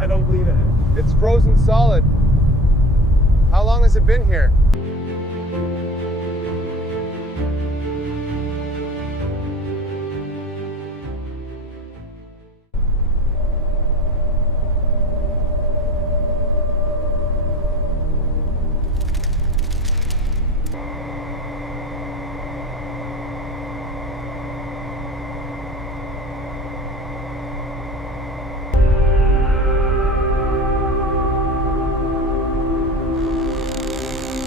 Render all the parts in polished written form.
I don't believe it. It's frozen solid. How long has it been here?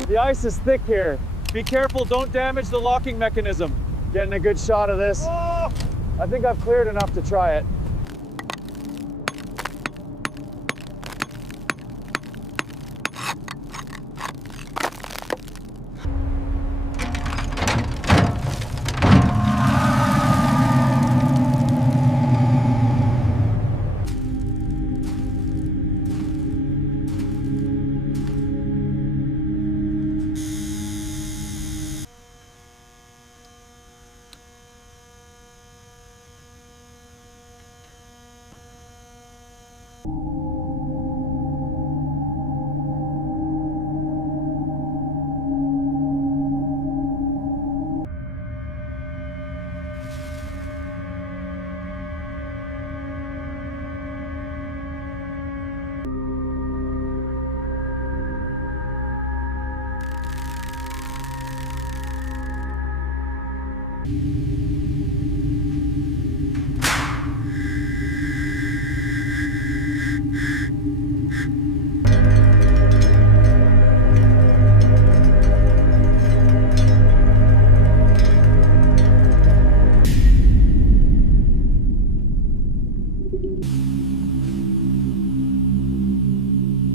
The ice is thick here. Be careful, don't damage the locking mechanism. Getting a good shot of this. Oh! I think I've cleared enough to try it.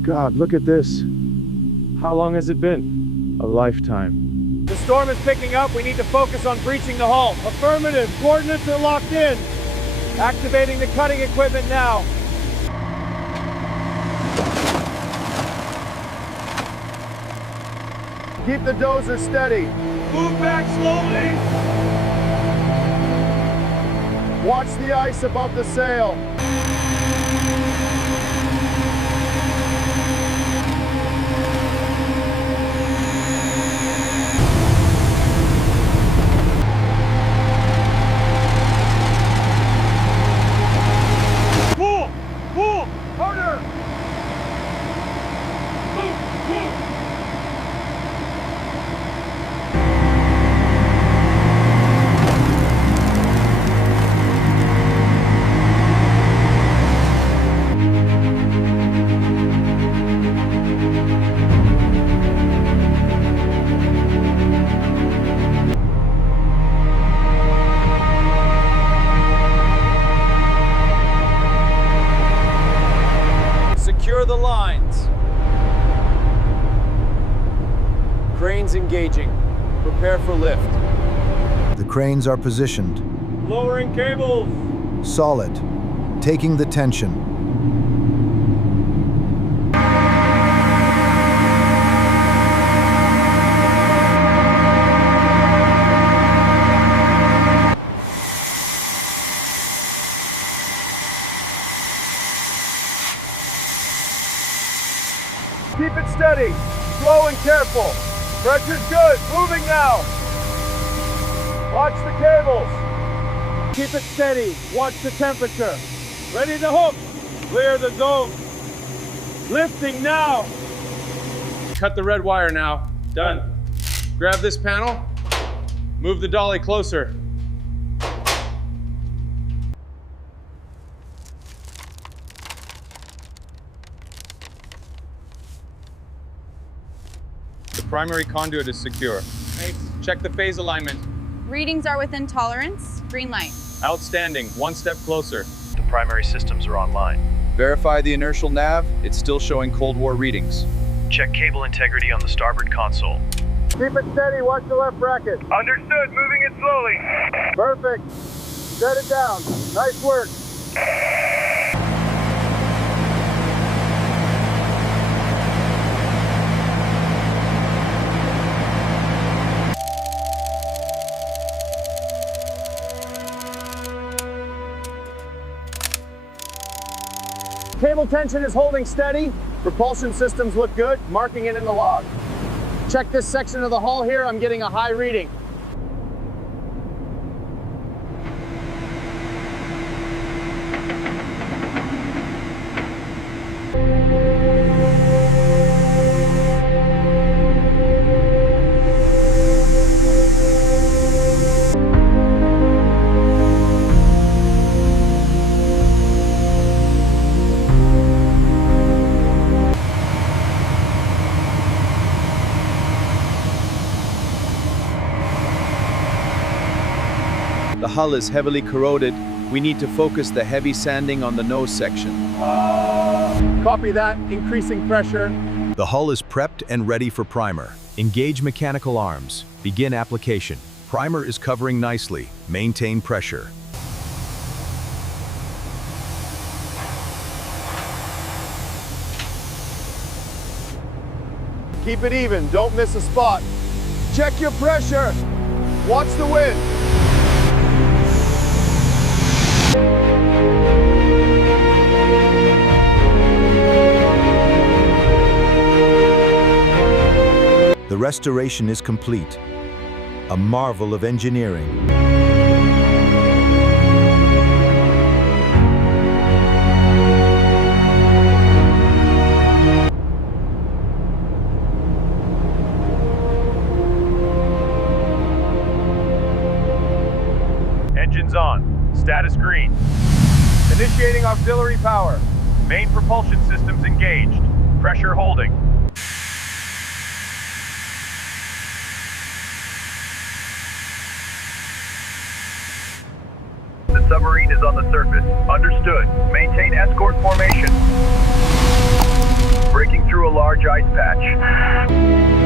God, look at this. How long has it been? A lifetime. The storm is picking up. We need to focus on breaching the hull. Affirmative. Coordinates are locked in. Activating the cutting equipment now. Keep the dozer steady. Move back slowly. Watch the ice above the sail. Pull! Pull! Harder! Secure the lines. Cranes engaging. Prepare for lift. The cranes are positioned. Lowering cables. Solid. Taking the tension. Keep it steady. Slow and careful. Pressure's good. Moving now. Watch the cables. Keep it steady. Watch the temperature. Ready to hook. Clear the zone. Lifting now. Cut the red wire now. Done. Grab this panel. Move the dolly closer. The primary conduit is secure. Thanks. Check the phase alignment. Readings are within tolerance. Green light. Outstanding. One step closer. The primary systems are online. Verify the inertial nav. It's still showing Cold War readings. Check cable integrity on the starboard console. Keep it steady. Watch the left bracket. Understood. Moving it slowly. Perfect. Set it down. Nice work. Cable tension is holding steady. Propulsion systems look good, marking it in the log. Check this section of the hull here, I'm getting a high reading. The hull is heavily corroded. We need to focus the heavy sanding on the nose section. Copy that, increasing pressure. The hull is prepped and ready for primer. Engage mechanical arms. Begin application. Primer is covering nicely. Maintain pressure. Keep it even, don't miss a spot. Check your pressure. Watch the wind. The restoration is complete. A marvel of engineering. Engines on. Status green. Initiating auxiliary power. Main propulsion systems engaged. Pressure holding. The submarine is on the surface. Understood. Maintain escort formation. Breaking through a large ice patch.